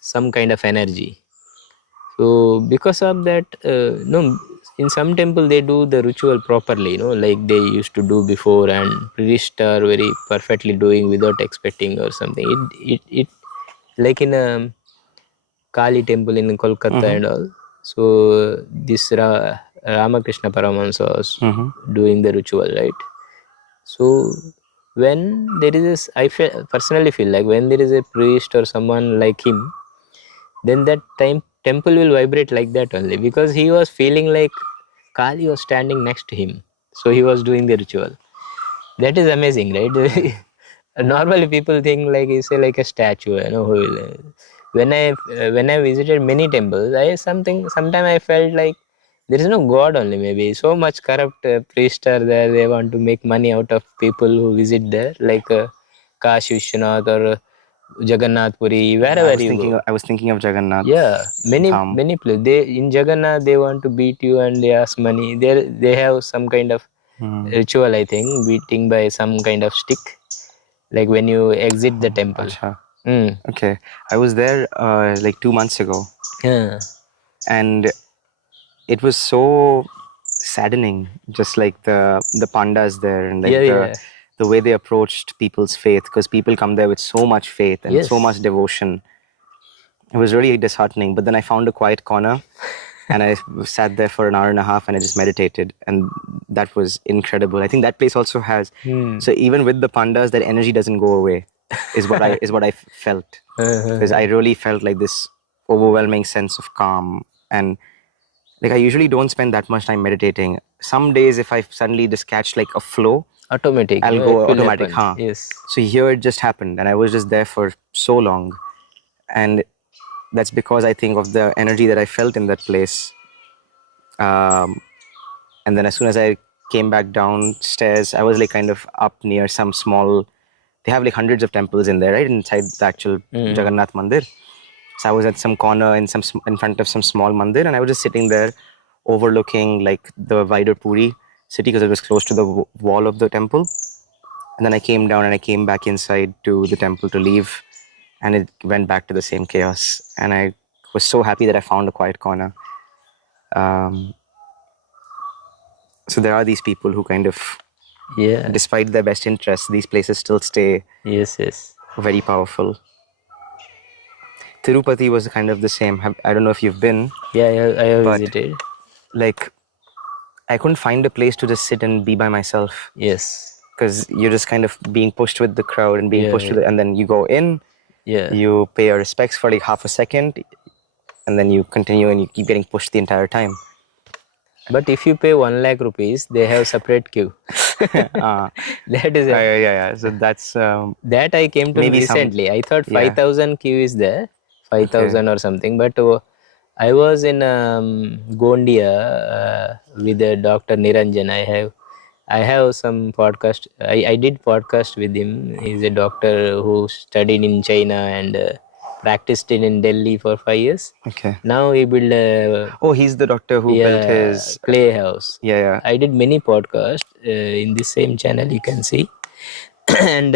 some kind of energy. So because of that, no, in some temple they do the ritual properly, like they used to do before, and priests are very perfectly doing without expecting or something. It like in a Kali temple in Kolkata and all. So this Ramakrishna Paramahansa was doing the ritual, right? So when there is this, personally feel like when there is a priest or someone like him, then that time temple will vibrate like that only, because he was feeling like Kali was standing next to him. So he was doing the ritual. That is amazing, right? Normally people think like he's like a statue, when I visited many temples, sometime I felt like there is no god only. Maybe so much corrupt priests are there, they want to make money out of people who visit there, like Kashi Vishwanath or Jagannath Puri, Yeah, wherever you go. I was thinking of Jagannath. Yeah, many Dham. many places. They in Jagannath they want to beat you and they ask money. They have some kind of ritual, I think, beating by some kind of stick, like when you exit the temple. Acha. Mm. Okay, I was there like 2 months ago, Yeah. and it was so saddening. Just like the pandas there, and like Yeah. the way they approached people's faith, because people come there with so much faith and so Yes. much devotion. It was really disheartening. But then I found a quiet corner, and I sat there for an hour and a half, and I just meditated, and that was incredible. I think that place also has. So even with the pandas, that energy doesn't go away. Is what I felt, because I really felt like this overwhelming sense of calm. And like I usually don't spend that much time meditating. Some days if I suddenly just catch like a flow, Automatic. I'll It go will automatic. happen. Yes. So here it just happened, and I was just there for so long, and that's because I think of the energy that I felt in that place. And then as soon as I came back downstairs, I was like kind of up near some small. They have like hundreds of temples in there, right, inside the actual Jagannath Mandir. So I was at some corner in front of some small mandir, and I was just sitting there, overlooking like the wider Puri city, because it was close to the wall of the temple. And then I came down and I came back inside to the temple to leave, and it went back to the same chaos. And I was so happy that I found a quiet corner. So there are these people who kind of, Yeah. despite their best interests, these places still stay Yes. very powerful. Tirupati was kind of the same. I don't know if you've been. Yeah, I have but visited. like I couldn't find a place to just sit and be by myself, Yes. because you're just kind of being pushed with the crowd and being Yeah, pushed with it, and then you go in, Yeah. you pay your respects for like half a second, and then you continue and you keep getting pushed the entire time. But if you pay 1 lakh rupees, they have separate queue. That is Yeah. So that's that I came to know maybe some- recently. I thought yeah. 5,000 queue is there, 5,000 or something. But I was in Gondia with Dr. Niranjan. I have some podcast. I did podcast with him. He's a doctor who studied in China and practiced in Delhi for 5 years. Okay. Now he built a Oh, he's the doctor who built his clay house. Yeah. I did many podcasts in the same channel, you can see. And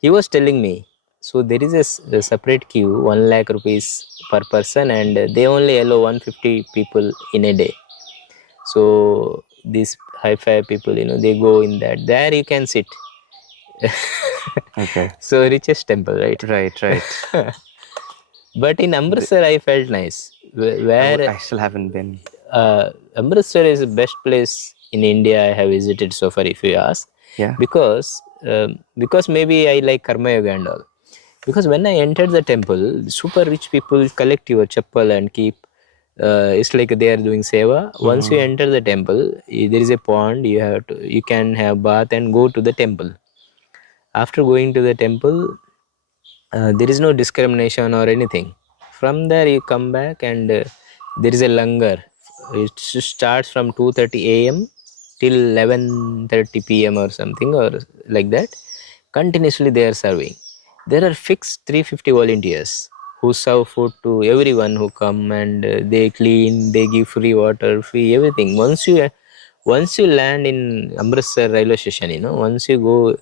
he was telling me, so there is a separate queue, 1 lakh rupees per person, and they only allow 150 people in a day. So these high-fi people, they go in that. There you can sit. Okay. So richest temple, right? Right. But in Amritsar, I felt nice. Where I still haven't been. Amritsar is the best place in India I have visited so far, if you ask. Yeah. Because maybe I like Karma Yoga and all. Because when I entered the temple, super rich people collect your chappal and keep. It's like they are doing seva. Once you enter the temple, there is a pond. You can have bath and go to the temple. After going to the temple, there is no discrimination or anything. From there you come back and there is a langar. It starts from 2:30 a.m. till 11:30 p.m. or something or like that. Continuously they are serving. There are fixed 350 volunteers who serve food to everyone who come, and they clean, they give free water, free everything. Once you land in Amritsar railway station, once you go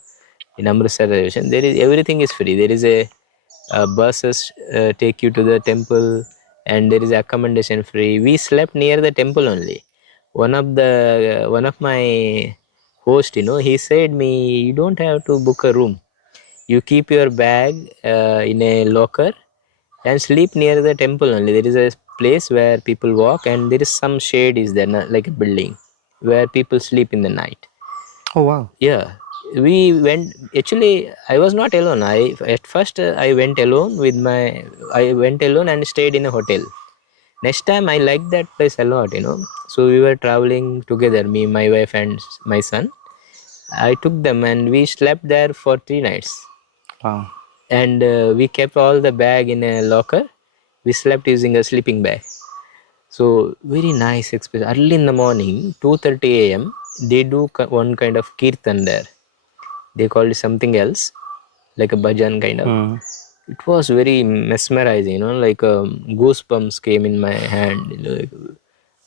in Amritsar railway station, there is everything is free. There is a buses take you to the temple, and there is accommodation free. We slept near the temple only. One of my host, he said me, you don't have to book a room. You keep your bag in a locker and sleep near the temple only. There is a place where people walk, and there is some shade is there, like a building where people sleep in the night. Oh wow. Yeah, we went. Actually, I was not alone. At first I went alone with my. I went alone and stayed in a hotel. Next time I liked that place a lot. So we were traveling together, me, my wife, and my son. I took them and we slept there for 3 nights. Wow. And we kept all the bag in a locker. We slept using a sleeping bag. So very nice experience. Early in the morning, 2:30 a.m. They do one kind of kirtan there. They called it something else, like a bhajan kind of. It was very mesmerizing, like goosebumps came in my hand, like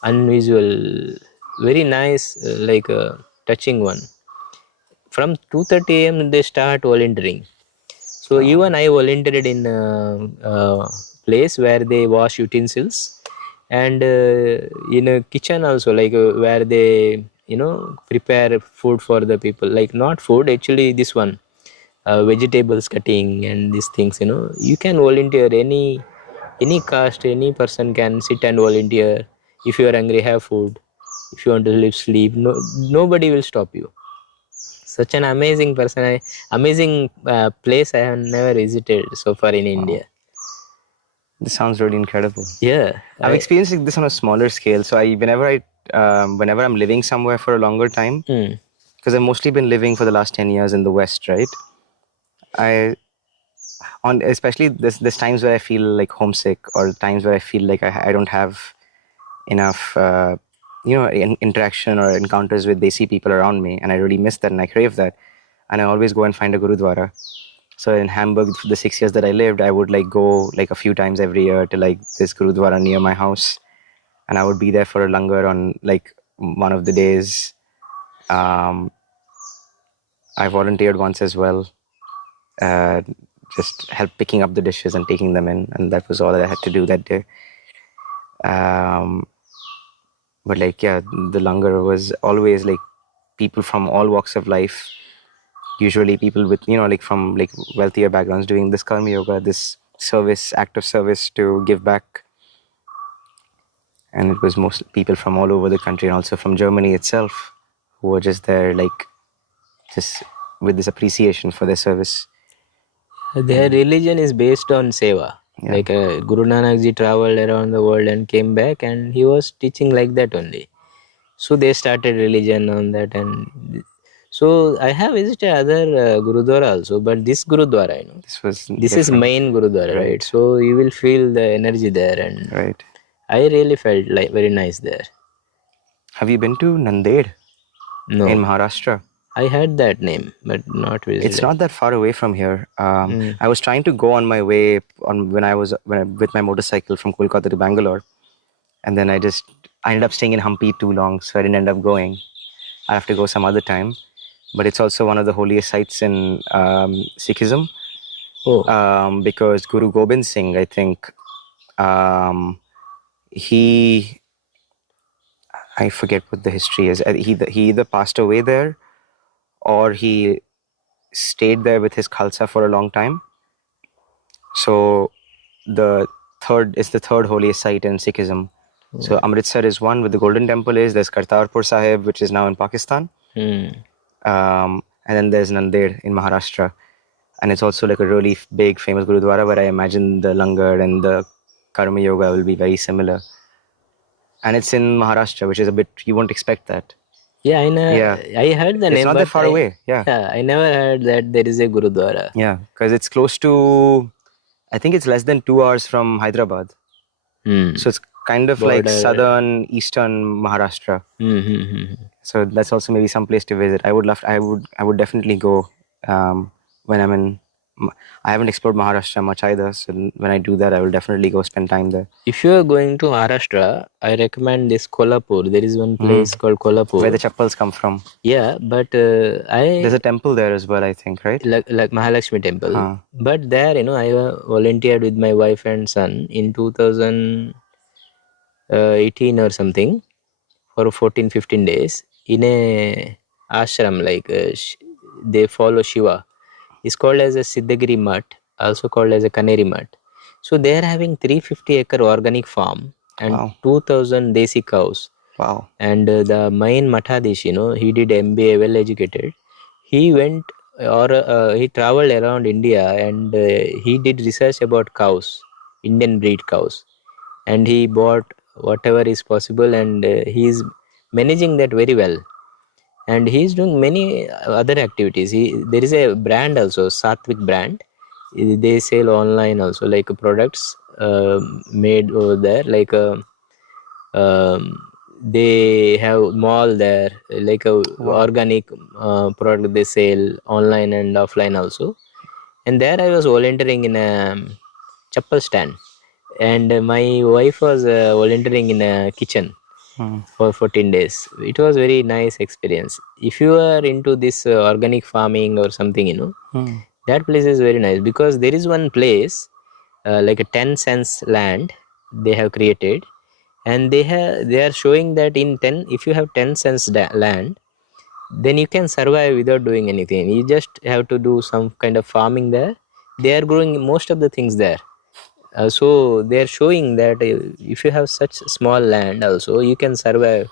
unusual, very nice, like a touching one. From 2:30 a.m. they start volunteering. So even I volunteered in a place where they wash utensils, and in a kitchen also, like where they prepare food for the people. Like not food, actually this one, vegetables cutting and these things. You can volunteer, any caste, any person can sit and volunteer. If you are hungry, have food. If you want to live, sleep. No, nobody will stop you. Such an amazing person, amazing place I have never visited so far in India. This sounds really incredible. Yeah, I've experienced this on a smaller scale. So whenever I'm living somewhere for a longer time, because I've mostly been living for the last 10 years in the West, right? Especially this times where I feel like homesick, or times where I feel like I don't have enough, interaction or encounters with Desi people around me, and I really miss that and I crave that. And I always go and find a Gurudwara. So in Hamburg, for the 6 years that I lived, I would like go like a few times every year to like this Gurudwara near my house, and I would be there for a langar on like one of the days. I volunteered once as well, just help picking up the dishes and taking them in, and that was all that I had to do that day. But like, yeah, the langar was always like people from all walks of life, usually people with, like from like wealthier backgrounds, doing this karma yoga, this act of service to give back. And it was mostly people from all over the country, and also from Germany itself, who were just there, like, just with this appreciation for their service. Their religion is based on seva. Yeah. Like Guru Nanak Ji traveled around the world and came back, and he was teaching like that only. So they started religion on that, and so I have visited other Gurudwara also, but this Gurudwara, this is main Gurudwara, right? So you will feel the energy there, and Right. I really felt like very nice there. Have you been to Nanded? No. In Maharashtra? I heard that name, but not visited. It's not that far away from here. I was trying to go on my way with my motorcycle from Kolkata to Bangalore, and then I ended up staying in Hampi too long, so I didn't end up going. I have to go some other time. But it's also one of the holiest sites in Sikhism. Oh. Because Guru Gobind Singh, I think, I forget what the history is. He either passed away there, or he stayed there with his Khalsa for a long time. So the third holiest site in Sikhism. So Amritsar is one, where the Golden Temple is. There's Kartarpur Sahib, which is now in Pakistan. And then there's Nanded in Maharashtra. and it's also like a really big, famous Gurudwara where I imagine the langar and the karma yoga will be very similar. And it's in Maharashtra, which is a bit, you won't expect that. Yeah, I know. Yeah. I heard the It's name, not but that far away. Yeah. I never heard that there is a Gurudwara. Yeah. Because it's close to, I think it's less than 2 hours from Hyderabad. So it's kind of like Border. southern, eastern Maharashtra. So that's also maybe some place to visit. I would definitely go when I'm in. I haven't explored Maharashtra much either. So when I do that, I will definitely go spend time there. If you are going to Maharashtra, I recommend this Kolhapur. There is one place called Kolhapur. Where the chappals come from. Yeah, but There's a temple there as well, I think, right? like Mahalakshmi temple. But there, I volunteered with my wife and son in 2018 or something for 14-15 days in a ashram, like they follow Shiva. It's called as a Siddhagiri Mutt, also called as a Kaneri Mutt. So they are having 350-acre organic farm and 2,000 desi cows. Wow. And the main Mathadish, he did MBA, well educated. He went he traveled around India and he did research about cows, Indian breed cows. And he bought whatever is possible, and he is managing that very well. And he is doing many other activities. There is a brand also, Satvik brand. They sell online also, like products made over there, like they have mall there, like a organic product they sell online and offline also. And there I was volunteering in a chappal stand, and my wife was volunteering in a kitchen for 14 days. It was very nice experience. If you are into this organic farming or something, that place is very nice, because there is one place like a 10 cents land they have created, and they are showing that in 10, if you have 10 cents land, then you can survive without doing anything. You just have to do some kind of farming there. They are growing most of the things there. So they are showing that if you have such small land also, you can survive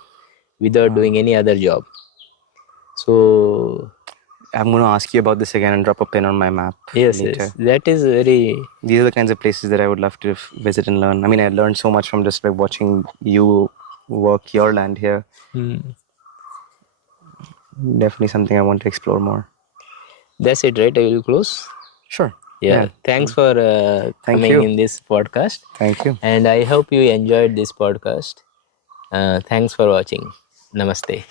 without doing any other job. So I'm going to ask you about this again and drop a pin on my map later. That is very... These are the kinds of places that I would love to visit and learn. I mean, I learned so much from just like watching you work your land here. Definitely something I want to explore more. That's it, right? I will close. Sure. Yeah. Thanks for coming in this podcast. Thank you. And I hope you enjoyed this podcast. Thanks for watching. Namaste.